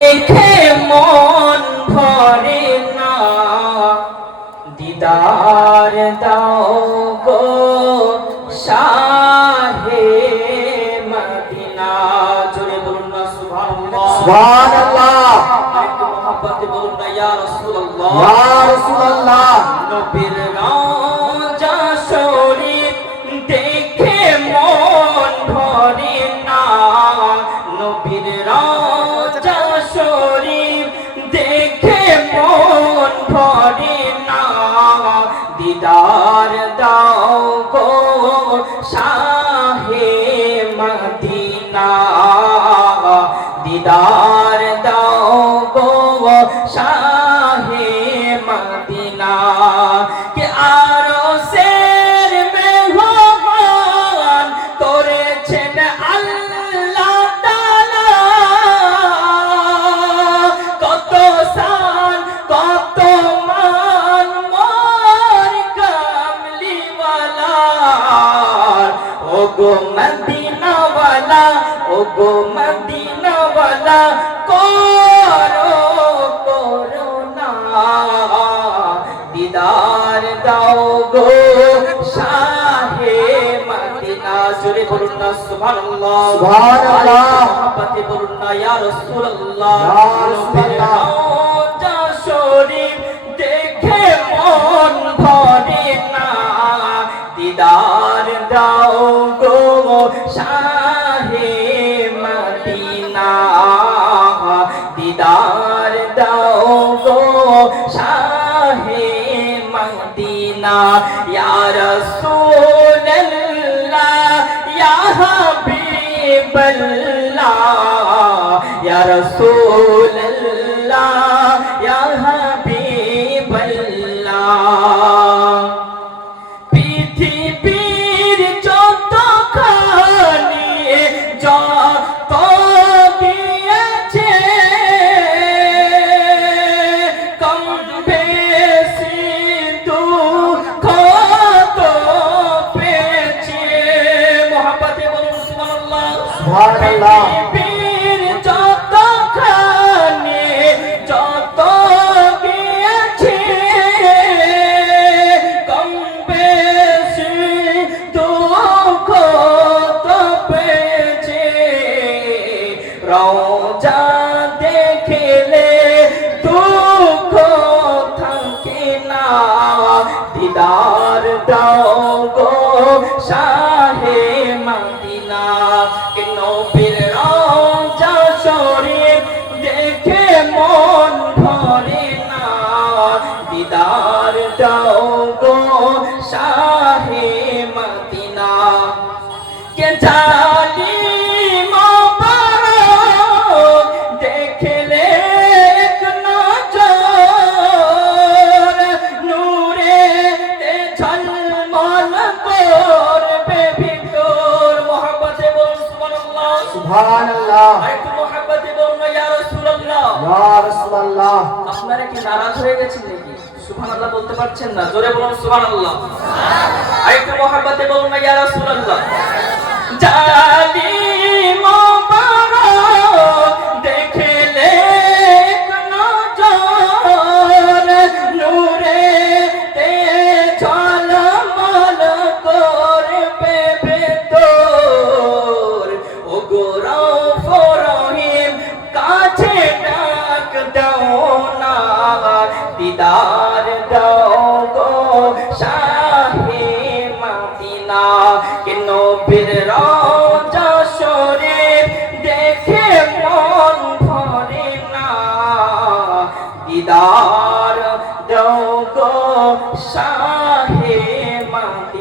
দেখে মন ভরে না, দিদার দাও গো শাহে মদিনা। জোরে বলুন না সুবহানাল্লাহ, সুবহানাল্লাহ। একটু মহব্বতে বলুন না ইয়া রাসূলুল্লাহ, ইয়া রাসূলুল্লাহ। নবীর রওজা শরীফ দেখে মন ভরে না, নবীর রওজা শরীফ দেখে মন ভরে না, দিদার দাও গো শাহে মদিনা, দিদার দাও গো শাহে মদিনা। কে আরো শের মেহমান করেছেন আল্লাহ তাআলা, কত সাল কত মান মোর কামলিওয়ালা। ও গো মদিনাওয়ালা, ও গো মদিনাওয়ালা, করো করুণা, দিদার দাও গো শাহে মদিনা। জোরে বলুন না সুবহানাল্লাহ, সুবহানাল্লাহ। মহব্বতে বলুন না ইয়া রাসূলুল্লাহ, ইয়া রাসূলুল্লাহ। রওজা শরীফ দেখে মন ভরে না, দিদার দাও গো শাহে মদিনা, দিদার দাও গো শাহে মদিনা। ইয়া রাসূলুল্লাহ, ইয়া হাবিবাল্লাহ, ইয়া রাসূলুল্লাহ, ইয়া হাবিবাল্লাহ। পৃথিবীর যতখানি যত দিয়েছে, কম বেশি দুঃখ তো পেয়েছে। মহব্বতে বলুন সুবহানাল্লাহ, সুবহানাল্লাহ। পৃথিবীর যতখানি যত গিয়েছে, কম বেশি দুঃখ তো পেয়েছে। রওজা দেখলে দুঃখ থাকে না, দিদার দাও গো শাহে মদিনা। নবীর রওজা শরীফ দেখে মন ভরে না, দিদার দাও গো শাহে মদিনা। কে জালিম মুবারক দেখলে এক নজর, নূরে ঝলমল করবে ভিতর। মহব্বতে বলুন সুবহানাল্লাহ, সুবহানাল্লাহ। আরেকটু মহব্বতে বলুন না ইয়া রাসূলুল্লাহ। ইয়া রাসূলুল্লাহ। আপনারা কি নারাজ হয়ে গেছেন নাকি? সুবহানাল্লাহ বলতে পারছেন না? জোরে বলুন সুবহানাল্লাহ। আরেকটু মহব্বতে বলুন না ইয়া রাসূলুল্লাহ। জালিম মুবারক দেখলে এক নজর, নূরে তে ঝলমল করবে ভেতর। ও গো রউফ রহিম, কাছে ডাক দাও না, দিদার দাও গো শাহে মদিনা। কে নবীর রওজা শরীফ দেখে মন ভরে না, দিদার দাও গো শাহে মদিনা।